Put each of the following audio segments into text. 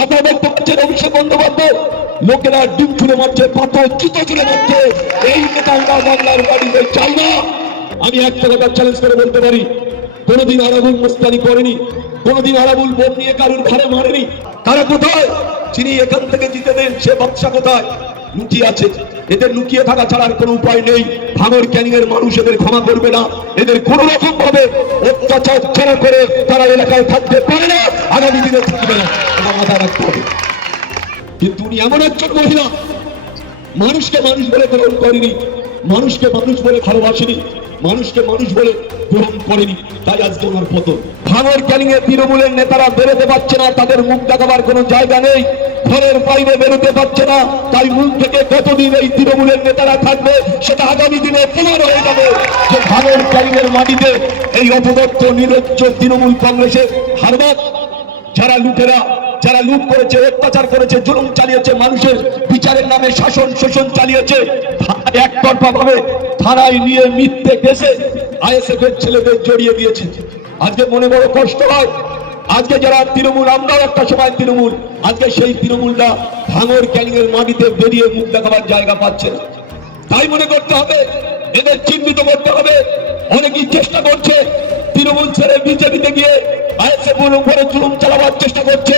আপনারা দেখতে পাচ্ছেন অভিষেক বন্দ্যোপাধ্যায় লোকেরা ডিম ছুড়ে মারছে, পাথর জুতো ছুড়ে মারছে। এই নেতা আমরা বাংলার বাড়িতে চাই না। আমি একটা কথা চ্যালেঞ্জ করে বলতে পারি, কোনোদিন আরাবুল মুস্তানি করেনি, কোনোদিন আরাবুল বোন নিয়ে কারুর ঘরে মারেনি। তারা কোথায়? যিনি এখান থেকে জিতে দেন সে বাদশা কোথায়? লুকিয়ে আছে। এদের লুকিয়ে থাকা ছাড়ার কোনো উপায় নেই। ভাঙড় ক্যানিং এর মানুষ এদের ক্ষমা করবে না। এদের কোন রকম ভাবে অত্যাচার ছাড়া করে তারা এলাকায় থাকতে পারে না, আগামী দিনে থাকবে না, এটা মাথায় রাখতে হবে। কিন্তু উনি এমন একজন মহিলা, মানুষকে মানুষ বলে গ্রহণ করেনি, মানুষকে মানুষ বলে ভালোবাসেনি, মানুষকে মানুষ বলে গ্রহণ করেনি, তাই আজকে ওনার পতন। ভাঙড় ক্যানিং এর তৃণমূলের নেতারা বেরোতে পারছে না, তাদের মুখ দেখাবার কোনো জায়গা নেই, ঘরের বাইরে বেরোতে পারছে না, তাই মুখ থেকে কতদিন এই তৃণমূলের নেতারা থাকবে সেটা আগামী দিনে প্রমাণ হয়ে যাবে যে ভাঙড় ক্যানিং এর মাটিতে এই অপদত্ত নিরজ্জ তৃণমূল কংগ্রেসের হারবাদ। যারা লুটেরা, যারা লুট করেছে, অত্যাচার করেছে, জুলুম চালিয়েছে, মানুষের বিচারের নামে শাসন শোষণ চালিয়েছে, একতরফা ভাবে থানায় নিয়ে মিথ্যে কেসে আইএসএফ এর ছেলেদের জড়িয়ে দিয়েছে। আজকে মনে বড় কষ্ট হয়, আজকে যারা তৃণমূল, আমরাও একটা সময় তৃণমূল, আজকে সেই তৃণমূলটা ভাঙড় ক্যানিং এর মাটিতে বেরিয়ে মুখ দেখাবার জায়গা পাচ্ছে না। তাই মনে করতে হবে, এদের চিহ্নিত করতে হবে। অনেকেই চেষ্টা করছে তৃণমূল ছেড়ে বিজেপিতে গিয়ে আইএসএফ এর উপরে জুলুম চালাবার চেষ্টা করছে।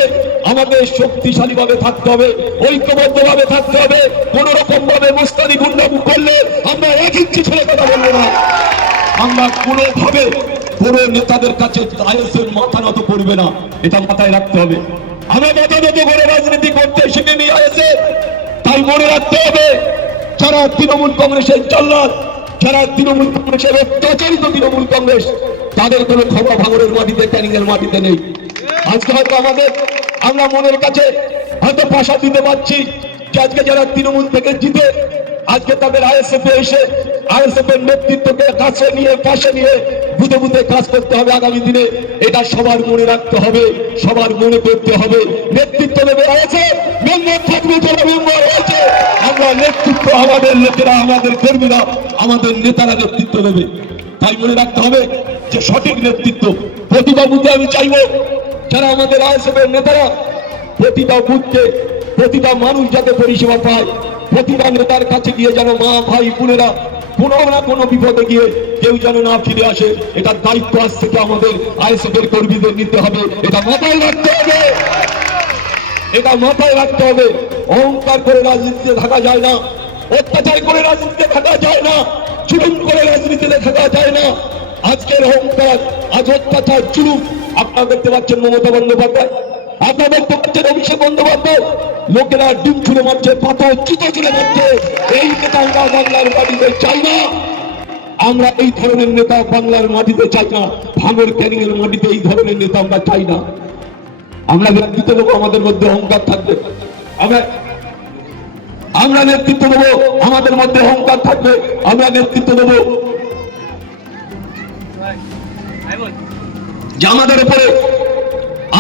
আমাদের শক্তিশালী ভাবে থাকতে হবে, ঐক্যবদ্ধ ভাবে থাকতে হবে। কোন রকম ভাবে মুস্তানি গুন্ডামি করলে আমরা এক ইঞ্চি ছেড়ে কথা বলবো না। আমরা কোনো ভাবে পুরো নেতাদের কাছে আইএসএফ মাথা নত করবে না, এটা মাথায় রাখতে হবে। আমরা মাথা নত করে রাজনীতি করতে শিখিনি আইএসএফ, তাই মনে রাখতে হবে যারা তৃণমূল কংগ্রেসের জল্লাদ, যারা তৃণমূল কংগ্রেসের অত্যাচারিত তৃণমূল কংগ্রেস, তাদের কোনো ক্ষমা ভাঙড়ের মাটিতে, ক্যানিং এর মাটিতে নেই। আজকে হয়তো আমরা মনের কাছে হয়তো ভাষা দিতে পারছি যে আজকে যারা তৃণমূল থেকে জিতে আজকে তাদের আইএসএফ এসে আইএসএফ এর নেতৃত্বকে কাছে নিয়ে, পাশে নিয়ে বুঝে বুঝে কাজ করতে হবে আগামী দিনে। এটা সবার মনে রাখতে হবে, সবার মনে করতে হবে। নেতৃত্ব দেবে আইএসএফ, মেম্বার থাকবে যারা মেম্বার হয়েছে, আমরা নেতৃত্ব, আমাদের লোকেরা, আমাদের কর্মীরা, আমাদের নেতারা নেতৃত্ব দেবে। তাই মনে রাখতে হবে যে সঠিক নেতৃত্ব প্রতিটা বুথে আমি চাইব যারা আমাদের আইএসএফ এর নেতারা প্রতিটা বুথকে, প্রতিটা মানুষ যাতে পরিষেবা পায়, প্রতিটা নেতার কাছে গিয়ে যেন মা ভাই বোনেরা কোনো না কোনো বিপদে গিয়ে কেউ যেন না ফিরে আসে, এটার দায়িত্ব আজ থেকে আমাদের আইএসএফ এর কর্মীদের নিতে হবে। এটা মাথায় রাখতে হবে, এটা মাথায় রাখতে হবে। অহংকার করে রাজনীতিতে থাকা যায় না, অত্যাচার করে রাজনীতিতে থাকা যায় না, জুলুম করে রাজনীতিতে থাকা যায় না। আজকের অহংকার, আজ অত্যাচার, জুলুম। আপনারা দেখতে পাচ্ছেন মমতা বন্দ্যোপাধ্যায়, আপনারা দেখতে পাচ্ছেন অভিষেক বন্দ্যোপাধ্যায়, লোকেরা ডিম ছুড়ে মারছে, পাথর জুতো ছুড়ে মারছে। এই নেতা আমরা বাংলার মাটিতে চাই না। আমরা এই ধরনের নেতা বাংলার মাটিতে চাই না, ভাঙড় ক্যানিং এর মাটিতে এই ধরনের নেতা আমরা চাই না। আমরা নেতৃত্ব দেবো, আমাদের মধ্যে অহংকার থাকবে। আমরা নেতৃত্ব দেবো, আমাদের মধ্যে অহংকার থাকবে। আমরা নেতৃত্ব দেবো যে আমাদের উপরে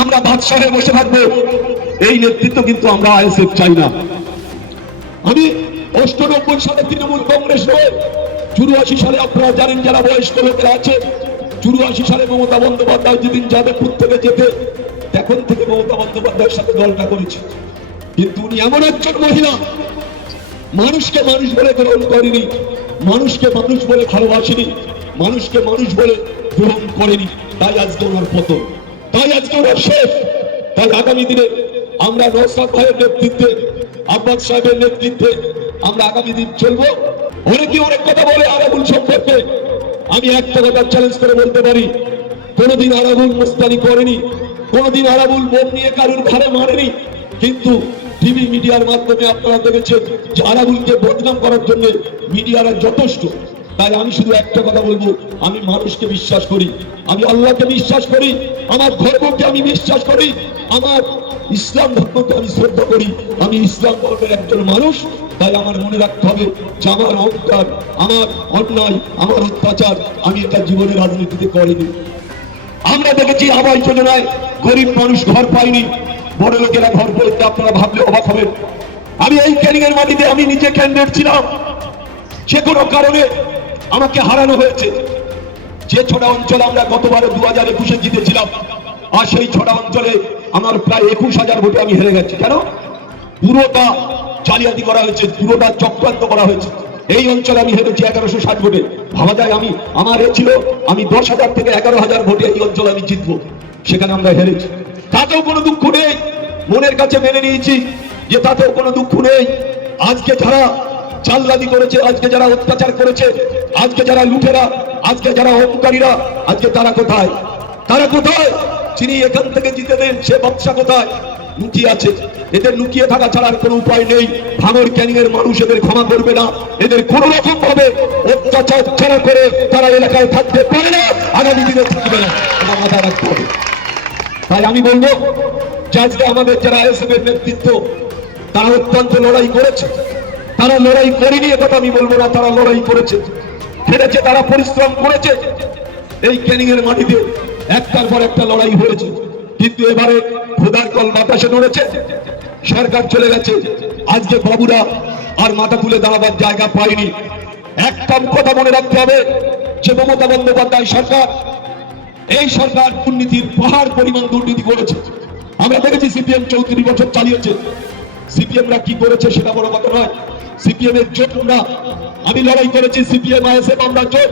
আমরা বাদশাহে বসে থাকবো, এই নেতৃত্ব কিন্তু আমরা আইএসএফ চাই না। আমি ৯৮ সালে তৃণমূল কংগ্রেস হয়ে ৮৪ সালে, আপনারা জানেন যারা বয়স্ক লোকেরা আছে, ৮৪ সালে মমতা বন্দ্যোপাধ্যায় যেদিন যাদবপুর থেকে যেতে, তখন থেকে মমতা বন্দ্যোপাধ্যায়ের সাথে দলটা করেছে। কিন্তু উনি এমন একজন মহিলা, মানুষকে মানুষ বলে গ্রহণ করেনি, মানুষকে মানুষ বলে ভালোবাসেনি, মানুষকে মানুষ বলে গ্রহণ করেনি, তাই আজকে ওনার পতন, তাই আজকে ওনার শেষ। তাই আগামী দিনে আমরা নওশাদ ভাইয়ের নেতৃত্বে, আব্বাস সাহেবের নেতৃত্বে আমরা আগামী দিন চলবো। অনেকে অনেক কথা বলে আরাবুল সম্পর্কে, আমি একটা কথা চ্যালেঞ্জ করে বলতে পারি, কোনোদিন আরাবুল মুস্তানি করেনি, কোনোদিন আরাবুল বোন নিয়ে কারুর ঘরে মারেনি। কিন্তু টিভি মিডিয়ার মাধ্যমে আপনারা দেখেছেন যে আরাবুলকে বদনাম করার জন্য মিডিয়ারা যথেষ্ট। তাই আমি শুধু একটা কথা বলবো, আমি মানুষকে বিশ্বাস করি, আমি আল্লাহকে বিশ্বাস করি, আমার ধর্মকে আমি বিশ্বাস করি, আমার ইসলাম ধর্মকে আমি শ্রদ্ধা করি, আমি ইসলাম ধর্মের একজন মানুষ। তাই আমার মনে রাখতে হবে যে আমার অহংকার, আমার অন্যায়, আমার অত্যাচার আমি এটা জীবনে রাজনীতিতে করিনি। আমরা দেখেছি আবাস যোজনায় গরিব মানুষ ঘর পায়নি, বড় লোকেরা ঘর পেয়েছে, আপনারা ভাবলে অবাক হবেন। আমি এই ক্যানিং এর মাটিতে আমি নিজে ক্যান্ডিডেট ছিলাম, যে কোনো কারণে আমাকে হারানো হয়েছে। যে ছড়া অঞ্চলে আমরা গতবারে 2021-এ জিতেছিলাম, আর সেই ছড়া অঞ্চলে আমার প্রায় 21,000 ভোটে আমি হেরে গেছি। কেন? পুরোটা জালিয়াতি করা হয়েছে, পুরোটা চক্রান্ত করা হয়েছে। এই অঞ্চলে আমি হেরেছি 1160 ভোটে। ভাবা যায় আমার ছিল আমি 10,000 থেকে 11,000 ভোটে এই অঞ্চলে আমি জিতবো, সেখানে আমরা হেরেছি। তাতেও কোনো দুঃখ নেই, মনের কাছে মেনে নিয়েছি যে তাতেও কোনো দুঃখ নেই। আজকে যারা চালবাজি করেছে, আজকে যারা অত্যাচার করেছে, আজকে যারা লুটেরা, আজকে যারা অহংকারীরা, আজকে তারা কোথায়? তারা কোথায়? যিনি এখান থেকে জিতে দেন সে বাদশা কোথায়? লুকিয়ে আছে। এদের লুকিয়ে থাকা ছাড়ার কোনো উপায় নেই। ভাঙড় ক্যানিং এর মানুষ এদের ক্ষমা করবে না। এদের কোন রকম ভাবে অত্যাচার ছাড়া করে তারা এলাকায় থাকতে পারে না, আগামী দিনে থাকবে না, এটা মাথায় রাখতে হবে। তাই আমি বলবো যে আজকে আমাদের যারা আইএসএফ এর নেতৃত্ব, তারা অত্যন্ত লড়াই করেছে। তারা লড়াই করেনি একথা আমি বলবো না, তারা লড়াই করেছে, খেলেছে, তারা পরিশ্রম করেছে। এই ক্যানিং এর মাটিতে একটার পর একটা লড়াই হয়েছে, কিন্তু এবারে খোদার কল বাতাসে নড়েছে, সরকার চলে গেছে। আজকে বাবুরা আর মাথা তুলে দাঁড়াবার জায়গা পায়নি। একটা কথা মনে রাখতে হবে যে মমতা বন্দ্যোপাধ্যায় সরকার, এই সরকার দুর্নীতির পাহাড় পরিমাণ দুর্নীতি করেছে। আমরা দেখেছি সিপিএম 34 বছর চালিয়েছে। সিপিএমরা কি করেছে সেটা বড় কথা নয়। সিপিএম এর জোট না, আমি লড়াই করেছি সিপিএম আইএসএফ আমরা জোট,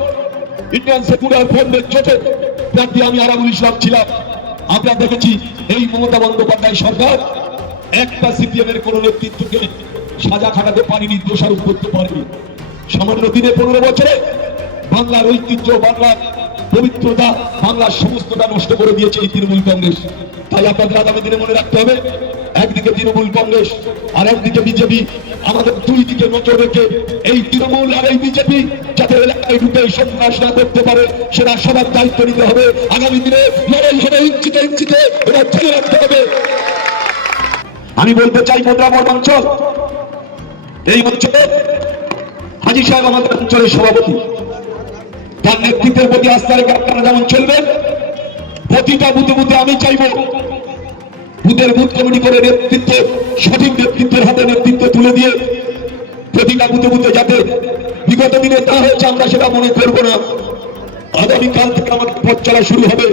ইন্ডিয়ান সেকুলার ফ্রন্টের জোটে প্রার্থী আমি আরাবুল ইসলাম ছিলাম। আমরা দেখেছি এই মমতা বন্দ্যোপাধ্যায় সরকার একটা সিপিএম এর কোন নেতৃত্বকে সাজা খাটাতে পারেনি, দোষারোপ করতে পারেনি। সামান্য দিনে 15 বছরে বাংলার ঐতিহ্য, বাংলার পবিত্রতা, বাংলার সমস্তটা নষ্ট করে দিয়েছে এই তৃণমূল কংগ্রেস। তাই আপনাদের আগামী দিনে মনে রাখতে হবে, একদিকে তৃণমূল কংগ্রেস আর একদিকে বিজেপি। আমাদের দুই দিকে নজর রেখে এই তৃণমূল আর এই বিজেপি যাতে এলাকায় ঢুকে সন্ত্রাস না করতে পারে সেটা সবার দায়িত্ব নিতে হবে। আগামী দিনে লড়াই হবে ইঞ্চিতে ইঞ্চিতে, এটা ধরে রাখতে হবে। আমি বলতে চাই মোদ্রামোড় অঞ্চল, এই অঞ্চলে হাজী সাহেব আমাদের অঞ্চলের সভাপতি, তার নেতৃত্বের প্রতি আস্থা রেখে আপনারা যেমন চলবেন, প্রতিটা বুথে বুথে আমি চাইব বুথের বুথ কমিটি করে নেতৃত্ব, সঠিক নেতৃত্বের হাতে নেতৃত্ব তুলে দিয়ে প্রতিটা বুথে বুথে যাতে বিগত দিনে তা হয়েছে আমরা সেটা মনে করবো না। আগামীকাল থেকে আমাদের পথ চলা শুরু হবে।